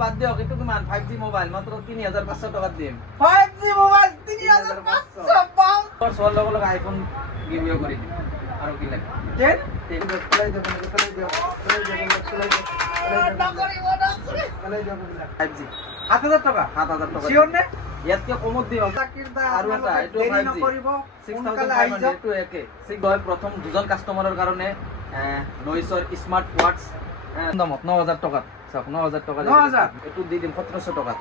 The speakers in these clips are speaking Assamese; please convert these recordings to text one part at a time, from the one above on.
বাদ দিয়ক, এইটো কিমান 5G মোবাইল মাত্ৰ 3500 টকাত দিম। 5G মোবাইল 3500 পাম। চোৱাৰ লগে লগে আইফোন গিভ কৰি দিম। আৰু কি লাগে? 10 চলাই দিয়ক, চলাই দিয়ক, চলাই দিয়ক, চলাই দিয়ক, নকৰিব। 5G 7000 টাকা 7000 টকা শিওৰ নে ইয়াতকে কমত দিম। আৰু এটা এইটো 5G নকৰিব সোনকালে 6500 আহি যাওক। এইটো একে প্ৰথম দুজন কাষ্টমাৰৰ কাৰণে নইছৰ স্মাৰ্ট ওৱাটছ দামত 9000 টকাত। চাওক 9000 টকা 9000 এইটো দি দিম 1700 টকাত।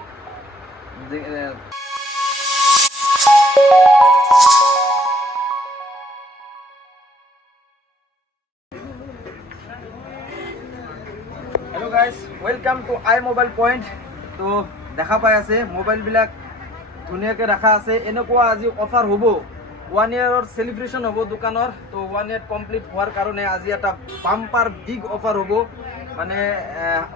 Hello' guys, welcome to I mobile point. তো দেখা পাই আছে মোবাইলবিলাক ধুনীয়াকৈ ৰাখা আছে। এনেকুৱা আজি অফাৰ হ'ব, 1 ইয়াৰৰ চেলিব্ৰেশ্যন হ'ব দোকানৰ। তো 1 ইয়াৰ কমপ্লিট হোৱাৰ কাৰণে আজি এটা বাম্পাৰ বিগ অফাৰ হ'ব। মানে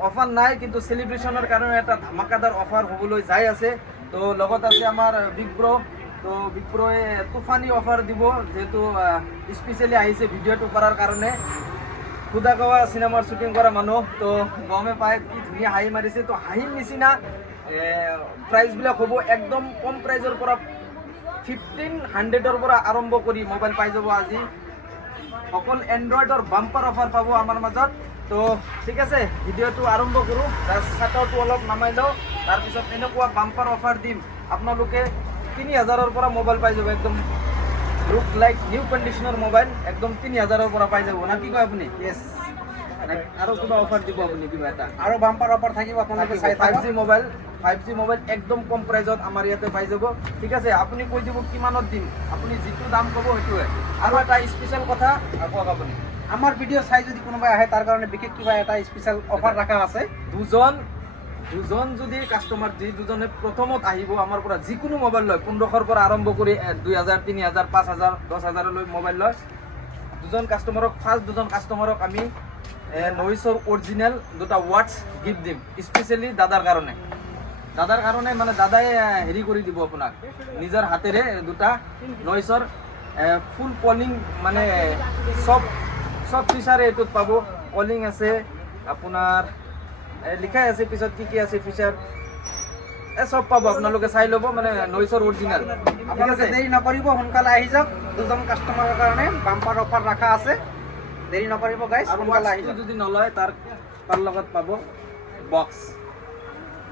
অফাৰ নাই, কিন্তু চেলিব্ৰেশ্যনৰ কাৰণে এটা ধামাকাদাৰ অফাৰ হ'বলৈ যাই আছে। তো লগত আছে আমাৰ বিগ ব্ৰ'। তো বিগ ব্ৰ'য়ে তুফানী অফাৰ দিব, যিহেতু স্পেচিয়েলি আহিছে ভিডিঅ'টো কৰাৰ কাৰণে। খুদাগাঁও চিনেমাৰ শ্বুটিং কৰা মানুহ, তো গমে পায় কি ধুনীয়া হাঁহি মাৰিছে। তো হাঁহিৰ নিচিনা প্ৰাইচবিলাক হ'ব একদম কম প্ৰাইজৰ পৰা 1500ৰ পৰা আৰম্ভ কৰি মোবাইল পাই যাব আজি। অকল এণ্ড্ৰইডৰ বাম্পাৰ অফাৰ পাব আমাৰ মাজত। তো ঠিক আছে, ভিডিঅ'টো আৰম্ভ কৰোঁ। চাৰ্টাৰটো অলপ নামাই লওঁ, তাৰপিছত এনেকুৱা বাম্পাৰ অফাৰ দিম। আপোনালোকে 3000ৰ পৰা মোবাইল পাই যাব, একদম লুক লাইক নিউ কণ্ডিশ্যনৰ মোবাইল একদম 3000ৰ পৰা পাই যাব। না কি কয় আপুনি? ইয়েস আৰু কিবা অফাৰ দিব আপুনি? কিবা এটা আৰু বাম্পাৰ অফাৰ থাকিব আপোনালোকে চাই 5G মোবাইল, 5G মোবাইল একদম কম প্ৰাইজত আমাৰ ইয়াতে পাই যাব। ঠিক আছে, আপুনি কৈ দিব কিমানত দিম, আপুনি যিটো দাম ক'ব সেইটোৱে। আৰু এটা স্পেচিয়েল কথা কওক আপুনি। আমাৰ ভিডিঅ' চাই যদি কোনোবাই আহে তাৰ কাৰণে বিশেষ কিবা এটা স্পেচিয়েল অফাৰ ৰাখা আছে। দুজন যদি কাষ্টমাৰ, যি দুজনে প্ৰথমত আহিব আমাৰ পৰা যিকোনো মোবাইল লয়, 1500ৰ পৰা আৰম্ভ কৰি 2000, 3000, 5000, 10000লৈ মোবাইল লয়, ফাৰ্ষ্ট দুজন কাষ্টমাৰক আমি নইছৰ অৰিজিনেল দুটা ওৱাটছ গিফ্ট দিম, স্পেচিয়েলি দাদাৰ কাৰণে। মানে দাদাই হেৰি কৰি দিব আপোনাক নিজৰ হাতেৰে দুটা নইছৰ ফুল কলিং, মানে চব ফিচাৰে এইটোত পাব। কলিং আছে আপোনাৰ, লিখাই আছে পিছত কি কি আছে ফিচাৰ, চব পাব। আপোনালোকে চাই ল'ব, মানে নইছৰ অৰিজিনেল। ঠিক আছে, দেৰি নকৰিব, সোনকালে আহি যাওক। দুজন কাষ্টমাৰৰ কাৰণে বাম্পাৰ অফাৰ ৰাখা আছে, দেৰি নকৰিব গাইজ, আৰু সোনকালে আহি যাওক। যদি নলয় তাৰ লগত পাব বক্স,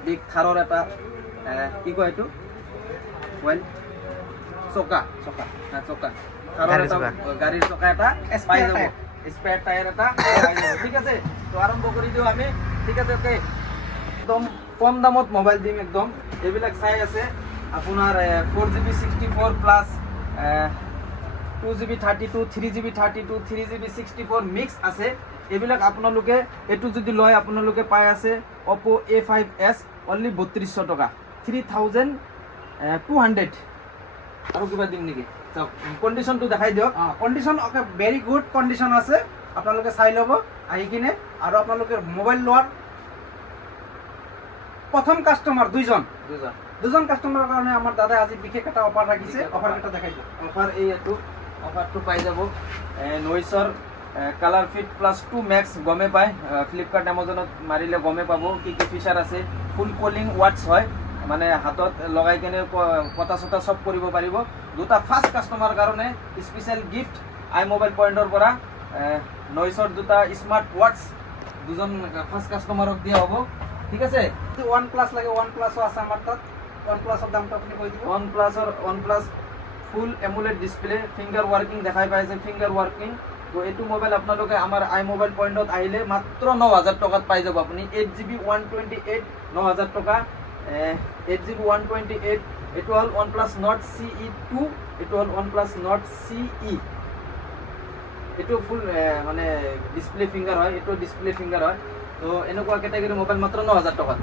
বিগ থাৰৰ এটা কি কয় এইটো, চকা থাৰৰ এটা গাড়ীৰ চকা এটা পাই যাব, স্পেয়াৰ টায়াৰ এটা পাই যাব। ঠিক আছে, তো আৰম্ভ কৰি দিওঁ আমি। ঠিক আছে, অ'কে। একদম কম দামত মোবাইল দিম একদম। এইবিলাক চাই আছে আপোনাৰ 4GB 64 plus 2GB 32, 3GB 32, 3GB 64 mix আছে। এইবিলাক আপোনালোকে এইটো যদি লয়, আপোনালোকে পাই আছে Oppo A5s অনলি 3200 টকা, 3200। আৰু কিবা দিম নেকি? চাওক কণ্ডিশ্যনটো দেখাই দিয়ক। Condition okay, very good condition আছে, আপোনালোকে চাই ল'ব আহি কিনে। আৰু আপোনালোকে মোবাইল লোৱাৰ প্ৰথম কাষ্টমাৰ দুজন কাষ্টমাৰৰ কাৰণে আমাৰ দাদাই আজি বিশেষ এটা অফাৰ ৰাখিছে। অফাৰকেইটা দেখাই দিয়ক। অফাৰটো পাই যাব নইছৰ কালাৰ ফিট প্লাছ 2 মেক্স। গমে পায়, ফ্লিপকাৰ্ট এমাজনত মাৰিলে গমে পাব কি কি ফিচাৰ আছে। ফুল কলিং ওৱাটছ হয়, মানে হাতত লগাই কেনে কথা চথা চব কৰিব পাৰিব। দুটা ফাৰ্ষ্ট কাষ্টমাৰ কাৰণে স্পেচিয়েল গিফ্ট আই মোবাইল পইণ্টৰ পৰা নইছৰ দুটা স্মাৰ্ট ওৱাটছ দুজন ফাৰ্ষ্ট কাষ্টমাৰক দিয়া হ'ব। ঠিক আছে, ওৱান প্লাছ লাগে, ওৱান প্লাছো আছে আমাৰ তাত। ওৱান প্লাছৰ দামটো আপুনি কৈ দিব। One plus full AMOLED display, finger working দেখাই পাইছে, ফিংগাৰ ৱাৰ্কিং। তো এইটো মোবাইল আপোনালোকে আমাৰ আই মোবাইল পইণ্টত আহিলে মাত্ৰ 9000 টকাত পাই যাব আপুনি। 8GB 128, 9000 টকা। 8GB 128, এইটো হ'ল OnePlus Nord CE 2, এইটো হ'ল OnePlus Nord CE। এইটো ফুল মানে ডিছপ্লে ফিংগাৰ হয়, এইটো ডিছপ্লে ফিংগাৰ হয়। তো এনেকুৱা কেটেগৰী মোবাইল মাত্ৰ 9000 টকাত।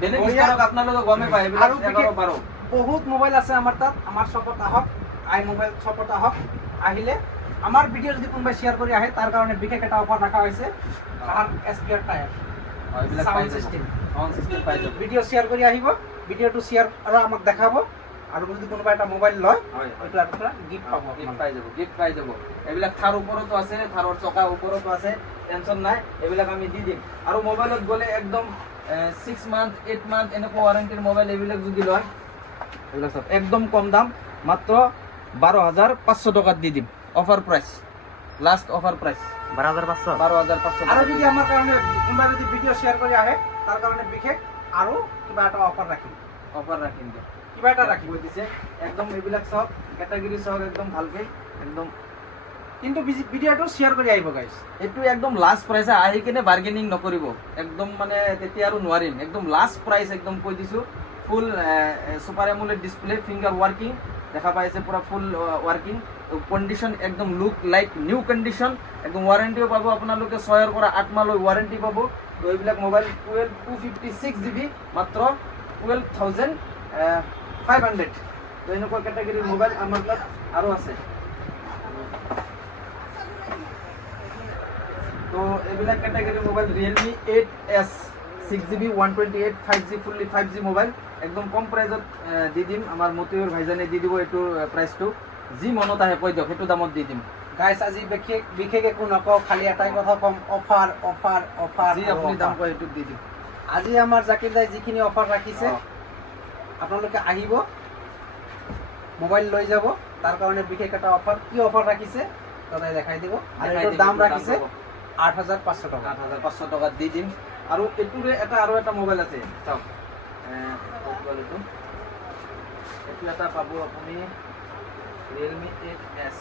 বেলেগ বিস্তাৰক আপোনালোকে গমে পায়, এইবিলাক 11-12 বহুত মোবাইল আছে আমাৰ তাত। আমাৰ শ্বপত আহক, আই মোবাইল শ্বপত আহক। আহিলে আমাৰ ভিডিঅ' যদি কোনোবাই শ্বেয়াৰ কৰি আহে তাৰ কাৰণে বিশেষ এটা অফাৰ ৰখা হৈছে। স্পেয়াৰ টায়াৰ, চাউণ্ড চিষ্টেম পাই যাব। ভিডিঅ' শ্বেয়াৰ কৰি আহিব, ভিডিঅ'টো শ্বেয়াৰ আৰু আমাক দেখাব। আৰু যদি কোনোবা এটা মোবাইল লয়, এইটো এটা গিফ্ট পাব, গিফ্ট পাই যাব। এইবিলাক থাৰ ওপৰতো আছে, থাৰৰ চকা ওপৰতো আছে, টেনশ্যন নাই, এইবিলাক আমি দি দিম। আৰু মোবাইলত গ'লে একদম 6 মান্থ 8 মান্থ এনেকুৱা ৱাৰেণ্টিৰ মোবাইল এইবিলাক যদি লয় এইবিলাক চব একদম কম দাম মাত্ৰ 12,500 টকাত দি দিম offer price last offer price 12,500 আৰু যদি আমাৰ কাৰণে কোনোবা যদি ভিডিঅ' শ্বেয়াৰ কৰি আহে তাৰ কাৰণে বিশেষ আৰু কিবা এটা অফাৰ ৰাখিম দিয়ক কিবা এটা ৰাখিম কৈ দিছে একদম এইবিলাক চব কেটাগৰী চব একদম ভালকে একদম কিন্তু ভিডিঅ'টো শ্বেয়াৰ কৰি আহিব গাইজ এইটো একদম লাষ্ট প্ৰাইচ আহি কিনে বাৰ্গেনিং নকৰিব একদম মানে তেতিয়া আৰু নোৱাৰিম একদম লাষ্ট প্ৰাইচ একদম কৈ দিছোঁ full super AMOLED display finger working দেখা পাইছে পুৰা ফুল ৱাৰ্কিং কণ্ডিশ্যন একদম লুক লাইক নিউ কণ্ডিশ্যন একদম ৱাৰেণ্টিও পাব আপোনালোকে 6ৰ পৰা 8 মাহলৈ ৱাৰেণ্টি পাব তো এইবিলাক মোবাইল 256 GB মাত্ৰ 12,500 তো এনেকুৱা কেটাগৰীৰ মোবাইল আমাৰ তাত আৰু আছে তো এইবিলাক কেটাগৰীৰ mobile Realme 8S 6GB 128 5G fully 5G mobile একদম কম প্ৰাইজত দি দিম আমাৰ মতিউৰ ভাইজানে দি দিব এইটোৰ প্ৰাইচটো যি মনত আহে কৈ দিয়ক সেইটো দামত দি দিম গাইজ আজি বিশেষ একো নকওঁ খালি এটাই কথা ক'ম অফাৰ যি আপুনি দাম কয় সেইটোত দি দিম আজি আমাৰ জাকিৰ দাই যিখিনি অফাৰ ৰাখিছে আপোনালোকে আহিব মোবাইল লৈ যাব তাৰ কাৰণে বিশেষ এটা অফাৰ কি অফাৰ ৰাখিছে দাদাই দেখাই দিব আৰু এটাৰ দাম ৰাখিছে 8,500 টকা 8,500 টকাত দি দিম আৰু এইটোৰে আৰু এটা মোবাইল আছে চাওক এইটো এটা পাব আপুনি ৰিয়েলমি 8S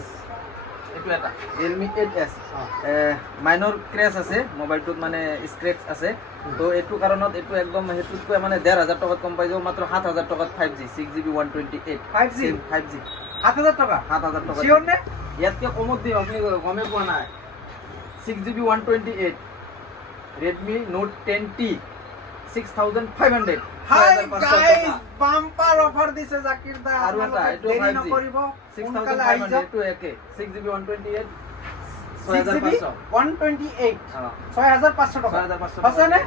এইটো এটা ৰিয়েলমি 8S মাইনৰ ক্ৰেছ আছে মোবাইলটোত মানে স্ক্ৰেচ আছে তো এইটো কাৰণত এইটো একদম সেইটোতকৈ মানে 1,500 টকাত কম পাই যাব মাত্ৰ 7,000 টকাত 5G 6GB 128 5G 7,000 টকা 7,000 টকা চিয়ৰ নে ইয়াতকৈ কমত দিম আপুনি গমে পোৱা নাই 6GB 128 Redmi Note 10T 6,500 bumper offer দিছে জাকিৰ দা আৰু এটা এইটো 5G 6,500 এইটো একে 6GB 128 6,500 6,500 টকা 6,500 সঁচা নে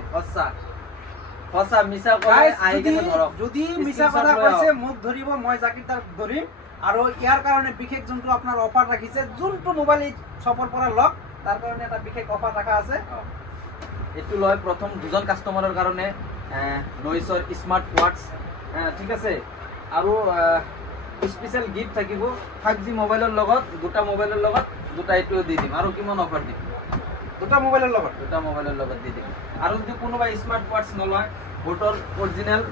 সঁচা মিছা কয় আহি কিনে ধৰক যদি মিছা কথা কৈছে মোক ধৰিব মই জাকিৰ দাক ধৰিম আৰু ইয়াৰ কাৰণে বিশেষ যোনটো আপোনাৰ অফাৰ ৰাখিছে যোনটো মোবাইল এই শ্বপৰ পৰা লওক তাৰ কাৰণে এটা বিশেষ অফাৰ ৰাখা আছে এইটো লয় প্ৰথম দুজন কাষ্টমাৰৰ কাৰণে নইচৰ স্মাৰ্ট ৱাটছ ঠিক আছে আৰু স্পেচিয়েল গিফ্ট থাকিব 5G মোবাইলৰ লগত দুটা এইটো দি দিম আৰু কিমান অফাৰ দিম দুটা মোবাইলৰ লগত দি দিম আৰু যদি কোনোবাই স্মাৰ্ট ৱাটছ নলয় বোটৰ অৰিজিনেল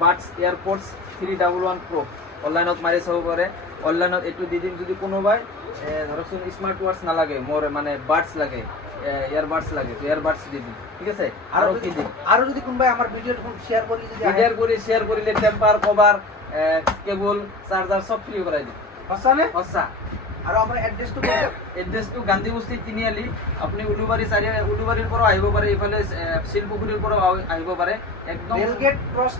বাডছ এয়াৰপডছ 311 Pro অনলাইনত মাৰি চাব পাৰে অনলাইনত এইটো দি দিম যদি কোনোবাই ধৰকচোন স্মাৰ্ট ৱাটছ নালাগে মোৰ মানে বাডছ লাগে ইয়াৰবাডছ লাগে তো ইয়াৰবাডছ দি দিম ঠিক আছে আৰু কি দিম আৰু যদি কোনোবাই আমাৰ ভিডিঅ'টো শ্বেয়াৰ কৰিলে টেম্পাৰ কভাৰ কেবল চাৰ্জাৰ সব ফ্ৰী কৰাই দিম সঁচা নে সঁচা আৰু আমাৰ এড্ৰেছটো গান্ধী বস্তি তিনিআলি আপুনি উলুবাৰীৰ পৰা আহিব পাৰে ইফালে শিলপুখুৰীৰ পৰা আহিব পাৰে একদম ৰেলগেট ক্ৰছ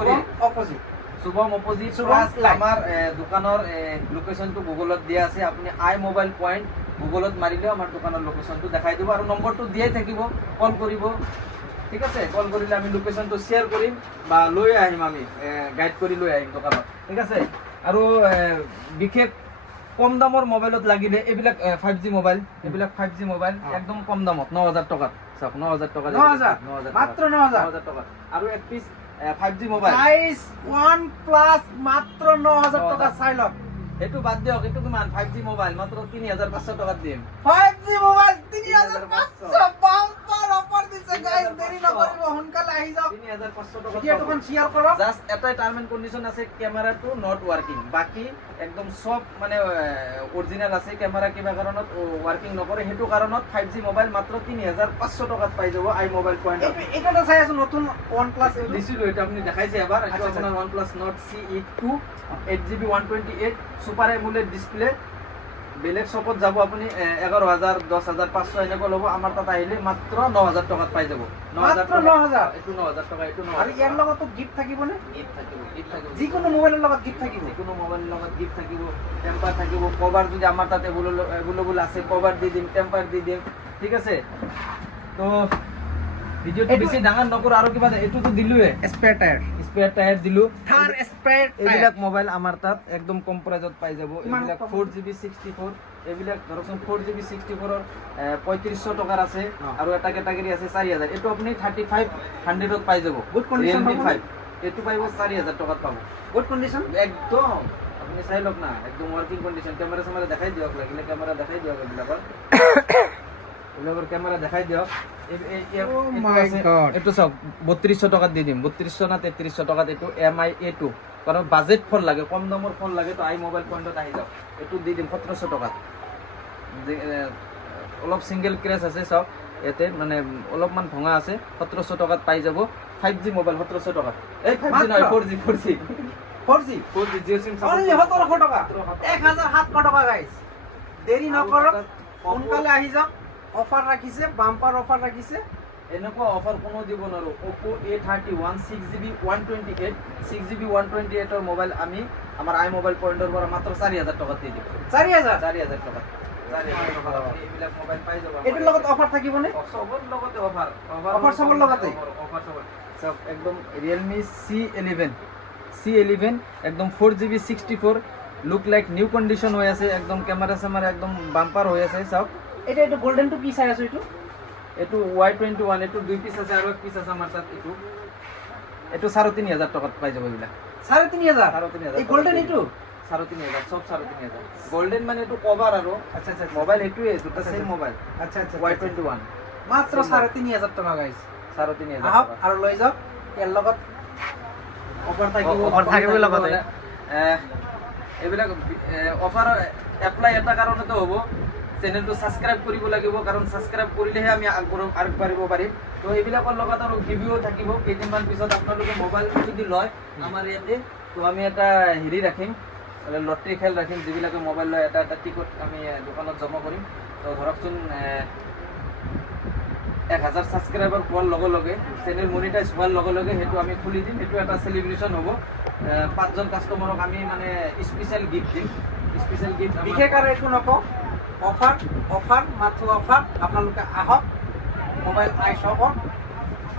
কৰি অপজিট শুভম অপজিট আমাৰ দোকানৰ লোকেশ্যনটো গুগলত দিয়া আছে আপুনি আই মোবাইল পইণ্ট গুগলত মাৰিলেও আমাৰ দোকানৰ লোকেশ্যনটো দেখাই দিব আৰু নম্বৰটো দিয়াই থাকিব কল কৰিব ঠিক আছে কল কৰিলে আমি লোকেশ্যনটো শ্বেয়াৰ কৰিম বা লৈ আহিম আমি গাইড কৰি লৈ আহিম দোকানত ঠিক আছে আৰু বিশেষ কম দামৰ মোবাইলত লাগিলে এইবিলাক 5G মোবাইল একদম কম দামত 9,000 টকাত চাওক 9,000 টকা 9,000 মাত্ৰ 9,000 টকা আৰু এক piece 5G mobile guys OnePlus মাত্ৰ 9,000 টকা চাই লওক এইটো বাদ দিয়ক এইটো কিমান 5G মোবাইল মাত্ৰ 3,500 টকাত দিম 5G মোবাইল 3,500 বাম্পাৰ অফাৰ দিছে গাইস দেৰি নকৰিব সোনকালে আহি যাওক 3,500 টকা ভিডিঅ'টো শ্বেয়াৰ কৰক জাস্ট এটাই টাৰ্ম এন্ড কন্ডিশন আছে ক্যামেৰাটো নট ওয়াৰ্কিং বাকি একদম সব মানে অৰিজিনাল আছে ক্যামেৰা কিবা কাৰণত ওয়াৰ্কিং নকৰে হেতু কাৰণত 5G মোবাইল মাত্ৰ 3,500 টকাত পাই যাব আই মোবাইল পইণ্ট এটা চাই আছে নতুন OnePlus দিছিলো এটা আপুনি দেখাইছে এবাৰ এটা আপোনাৰ OnePlus Nord CE2 8GB 128 super AMOLED display বেলেগ শপত যাব আপুনি 11,000 10,500 এনেকৈ ল'ব আমাৰ তাত আহিলে মাত্ৰ 9,000 টকাত পাই যাব 9,000 এইটো 9,000 টকা এইটো 9,000 আৰু ইয়াৰ লগতো গিফট থাকিবনে গিফট থাকিব যিকোনো মোবাইলৰ লগত গিফট থাকিব টেম্পাৰ থাকিব কভাৰ যদি আমাৰ তাত এভেলেবল আছে কভাৰ দি দিম টেম্পাৰ দি দিম ঠিক আছে তো ভিডিঅ'টো বেছি ডাঙৰ নকৰো আৰু কিবা এইটোতো দিলোৱে স্পেয়াৰ টায়াৰ স্পেয়াৰ টায়াৰ দিলো থাৰ স্প্ৰেড এইবিলাক মোবাইল আমাৰ তাত একদম কম প্ৰাইজত পাই যাব কিমান এইবিলাক কম? 4GB 64 এইবিলাক ধৰকচোন 4GB 64 ৰ 3500 টকাৰ আছে আৰু এটা কেটাগৰী আছে 4000 এইটো আপুনি 3500 ত পাই যাব Good condition Realme পাব 5 এইটো পাইব 4000 টকাত পাব গুড কন্ডিশন একদম আপুনি চাই লওক না একদম ওয়ার্কিং কন্ডিশন ক্যামেরা সামনে দেখাই দিয়ক লাগিলে ক্যামেরা দেখাই দিয়ক এইবিলাকৰ এইবিলাকৰ ক্যামেৰা দেখাই দিয়ক Oh my God. এইটো চাওক 3200 টকাত দি দিম 3200 না 3300 টকাত এইটো MI A2 কাৰণ বাজেট ফোন লাগে কম দামৰ ফোন লাগে তো আই মোবাইল পইণ্টত আহি যাওক এইটো দি দিম 1700 টকাত অলপ সিঙ্গেল ক্ৰেছ আছে চাওক ইয়াতে মানে অলপমান ভঙা আছে 1700 টকাত পাই যাব 5G মোবাইল 1700 টকাত এই 5G নহয় 4G 4G জিঅ' সিম অনলি 1700 টাকা 1700 টাকা গাইস দেরি নকৰক সোনকালে আহি যাওক অফাৰ ৰাখিছে বাম্পাৰ অফাৰ ৰাখিছে এনেকুৱা অফাৰ কোনো দিব নোৱাৰো Oppo A31 6GB 128 6GB 128 ৰ মোবাইল আমি আমাৰ আই মোবাইল পইণ্টৰ পৰা মাত্ৰ 4000 টকাত দি দিম 4000 4000 টকাত 4000 টকাত এইবিলাক মোবাইল পাই যাব এটার লগত অফার থাকিবনে সবৰ লগতে অফাৰ অফাৰ সবৰ লগতে? অফাৰ সবৰ সব একদম Realme C11 একদম 4GB 64 look like new condition হৈ আছে একদম কেমেৰা চেমেৰা একদম বাম্পাৰ হৈ আছে চাওক এটা এটা গোল্ডেন টু কি চাই আছে এটা এইটো Y21 এইটো দুই পিস আছে আৰু এক পিস আছে আমাৰ তাত এইটো 3500 টকাত পাই যাব এইবিলাক 3500 এই গোল্ডেন এটো 3500 সব 3500 গোল্ডেন মানে এইটো কভার আৰু আচ্ছা আচ্ছা মোবাইল এইটোৱে দুটা সেম মোবাইল আচ্ছা আচ্ছা Y21 মাত্ৰ 3500 টাকা গাইস 3500 আহক আৰু লৈ যাওক এৰ লগত অফাৰ থাকিব অফাৰ থাকিব লগতে। এইবিলাক অফাৰ এপ্লাই এটা কাৰণতে হ'ব চেনেলটো সাবস্ক্ৰাইব কৰিব লাগিব কাৰণ সাবস্ক্ৰাইব কৰিলেহে আমি আগবাঢ়িব পাৰিম তো এইবিলাকৰ লগত আৰু গিভিও থাকিব কেইদিনমান পিছত আপোনালোকে মোবাইল যদি লয় আমাৰ ইয়াতে তো আমি এটা হেৰি ৰাখিম লটাৰী খেল ৰাখিম যিবিলাকে মোবাইল লয় এটা এটা টিকট আমি দোকানত জমা কৰিম তো ধৰকচোন 1000 সাবস্ক্ৰাইবাৰ হোৱাৰ লগে লগে চেনেল মনিটাইজ হোৱাৰ লগে লগে সেইটো আমি খুলি দিম সেইটো এটা সেলিব্ৰেশন হ'ব 5 জন কাস্টমাৰক আমি মানে স্পেশাল গিফট দিম স্পেশাল গিফট বিশেষ আৰু একো নকওঁ অফাৰ মাত্ৰ অফাৰ আপোনালোকে আহক মোবাইল আই শ্বপত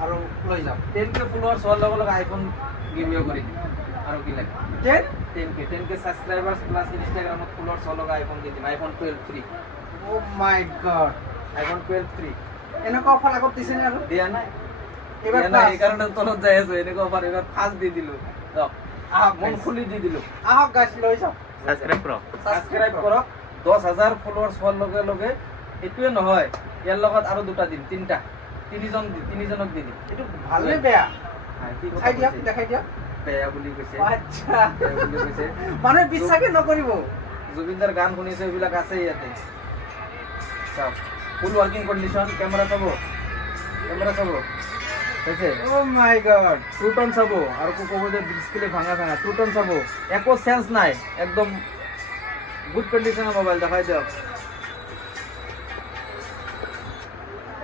আৰু লৈ যাওক 10K ফলোৱাৰ্স হোৱাৰ লগে লগে আইফোন গিভৱে কৰি দিম আৰু কি লাগে 10K সাবস্ক্ৰাইবাৰ্স প্লাস ইনস্টাগ্ৰামত ফলোৱাৰ্স হোৱাৰ লগে আইফোন দি দিম আইফোন 12 ফ্ৰী ও মাই গড আইফোন 12 ফ্ৰী এনেকুৱা অফাৰ আগত দিছে নে আৰু দিয়া নাই এবাৰ দিয়া নাই এই কাৰণে তলত যাই আছো এনেকুৱা অফাৰ এবাৰ ফাৰ্ষ্ট দি দিলো আহক মন খুলি দি দিলো আহক গাইছ লৈ যাওক সাবস্ক্রাইব কৰক 10000 ফলোৱাৰ্স হোৱাৰ লগে লগে এইটোৱে নহয় ইয়াৰ লগত আৰু দুটা দিম তিনিজনক দি দিম এইটো ভাল নে বেয়া কি কথা চাই দিয়ক কৈছে? দেখাই দিয়ক বেয়া বুলি কৈছে আচ্ছা বেয়া বুলি কৈছে মানে বিশ্বাসে নকৰিব জুবিনদাৰ গান শুনিছে এইবিলাক আছে ইয়াতে চাওক ফুল ওয়াৰ্কিং কন্ডিশন ক্যামেৰা চাব হৈছে ও মাই গড টু টন চাব আৰু ক'ব যে ডিসপ্লে ভাঙা টু টন চাব একো সেন্স নাই একদম গুড কন্ডিশনৰ মোবাইল দেখাই দিয়ক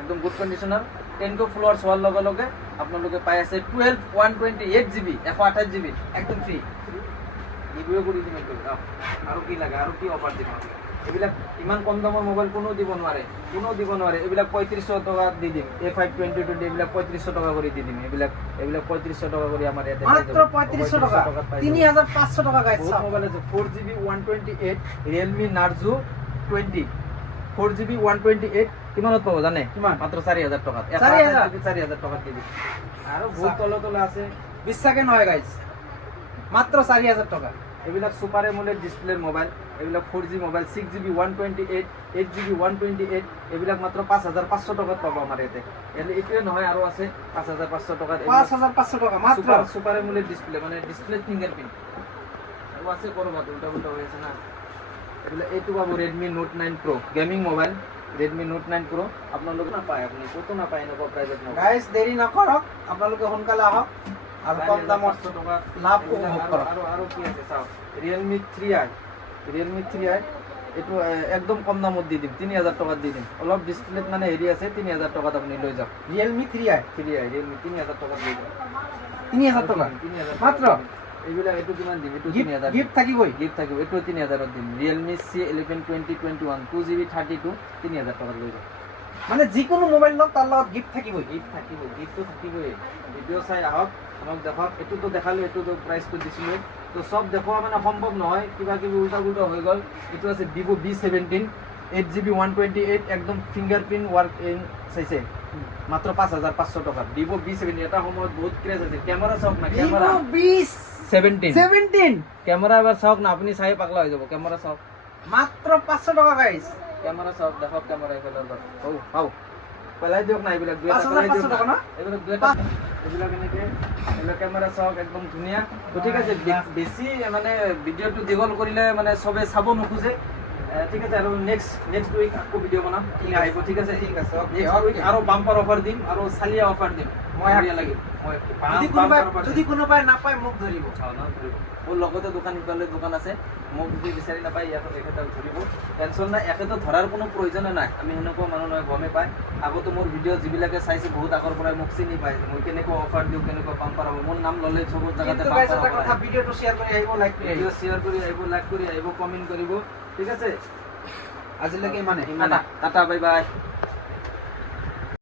একদম গুড কন্ডিশনৰ 10K ফলোৱাৰ্স হোৱাৰ লগে লগে আপোনালোকে পাই আছে 128GB 128GB একদম ফ্ৰী গিভৱে কৰি দিম এইটো আৰু কি লাগে আৰু কি অফাৰ দিম এইবিলাক ইমান কম দামৰ মোবাইল কোনো দিব নোৱাৰে এইবিলাক 3500 টকা দি দিম A522 দি এইবিলাক 3500 টকা কৰি দি দিম এইবিলাক 3500 টকা কৰি আমাৰ ইয়াতে মাত্ৰ 3500 টকা 3500 টকা গাইছ বহুত মোবাইল আছে 4GB 128 Realme Narzo 20 4GB 128 কিমানত পাব জানে কিমান? মাত্ৰ 4000 টকাত 4000 টকাত দি দিম আৰু বহুত তলে আছে বিশ্বাসে নহয় গাইছ মাত্ৰ 4000 টকা এইবিলাক সুপাৰ এমোলেড ডিসপ্লেৰ মোবাইল এইবিলাক 4G মোবাইল 6GB 128 8GB 128 এইবিলাক মাত্ৰ 5500 টকাত পাব আমাৰ ইয়াতে এইটোৱে নহয় আৰু আছে 5500 টকাত 5500 টাকা মাত্ৰ সুপাৰ এমোলেড ডিসপ্লে মানে ডিসপ্লে ফিঙ্গাৰপ্ৰিন্ট আৰু আছে কৰবাত উল্টা উল্টা হৈ আছে না এইবিলাক এইটো পাব Redmi Note 9 Pro gaming mobile Redmi Note 9 Pro আপোনালোকে নাপায় আপুনি কত নাপায় এনেকুৱা প্ৰাইজত মোবাইল গাইছ দেৰি নকৰক আপোনালোকে সোনকালে আহক আৰু কম দামত টকা লাভ উপভোগ কৰক আৰু কি আছে চাওক Realme 3i এইটো একদম কম দামত দি দিম 3000 টকাত দি দিম অলপ ডিসপ্লেত মানে হেৰি আছে 3000 টকাত আপুনি লৈ যাওক Realme 3i Realme 3000 টকাত লৈ যাওক 3000 টকা 3000 মাত্ৰ এইবিলাক এইটো কিমান দিম এইটো গিফট 3000 গিফট থাকিবই গিফট থাকিব এইটো 3000 ত দিম Realme C11 2021 2GB 32 3000 টকাত লৈ যাওক মানে যিকোনো মোবাইল লওক তাৰ লগত গিফ্ট থাকিবই। গিফ্ট থাকিব, গিফ্টটো থাকিবই। ভিডিঅ' চাই আহক, আমাক দেখক। এইটোতো দেখালো, এইটোতো প্ৰাইচটো দিছিলোঁ। তো চব দেখুওৱা মানে সম্ভৱ নহয়, কিবা কিবি উল্টা পুল্টা হৈ গ'ল। এইটো আছে ভিভো V17 8GB 128 একদম ফিংগাৰ প্ৰিণ্ট ৱাৰ্ক ইন চাইছে, মাত্ৰ 5,500 টকা। ভিভো V17 এটা সময়ত বহুত ক্ৰেজ আছিল। কেমেৰা চাওক না, কেমেৰা Vivo V17 কেমেৰা এবাৰ চাওক না, আপুনি চাই পাগলা হৈ যাব। কেমেৰা চাওক, মাত্ৰ 500 টকা গাইছ। কেমেৰা চাওক, দেখক কেমেৰা এইফালৰ পৰা। পেলাই দিয়ক না এইবিলাক, দুই এটা 5,500 পেলাই দিয়ক টকা না। না? এইবিলাক দুই এটা, এইবিলাক এনেকে, এইবিলাক কেমেৰা চাওক একদম ধুনীয়া। তো ঠিক আছে, বেছি মানে ভিডিঅ'টো দীঘল কৰিলে মানে চবে চাব নোখোজে। ঠিক আছে, আৰু নেক্সট উইক আকৌ ভিডিঅ' বনাম, ঠিক আহিব। ঠিক আছে, ঠিক আছে, নেক্সট উইক আৰু বাম্পাৰ অফাৰ দিম আৰু চালিয়া অফাৰ দিম। মই হাৰিয়া লাগিম, মই যদি কোনোবাই নাপায় মোক ধৰিব। মোৰ লগতে দোকান, সিফালে দোকান আছে। মোক যদি বিচাৰি নাপায় ইয়াত এখেতক ধৰিব, টেনশ্যন নাই। এখেতক ধৰাৰ কোনো প্ৰয়োজনে নাই, আমি সেনেকুৱা মানুহ নহয়, গমেই পায়। আগতে মোৰ ভিডিঅ' যিবিলাকে চাইছে বহুত আগৰ পৰাই মোক চিনি পায়, মই কেনেকুৱা অফাৰ দিওঁ, কেনেকুৱা বাম্পাৰ হ'ব। মোৰ নাম ল'লে চবৰ জেগাতে কিন্তু গাইছ এটা কথা, ভিডিঅ'টো শ্বেয়াৰ কৰি আহিব, লাইক কৰি আহিব। ভিডিঅ' শ্বেয়াৰ কৰি আহিব, লাইক কৰি আহিব, কমেণ্ট কৰিব। ঠিক আছে, আজিলৈকে ইমানে। Tata, bye bye.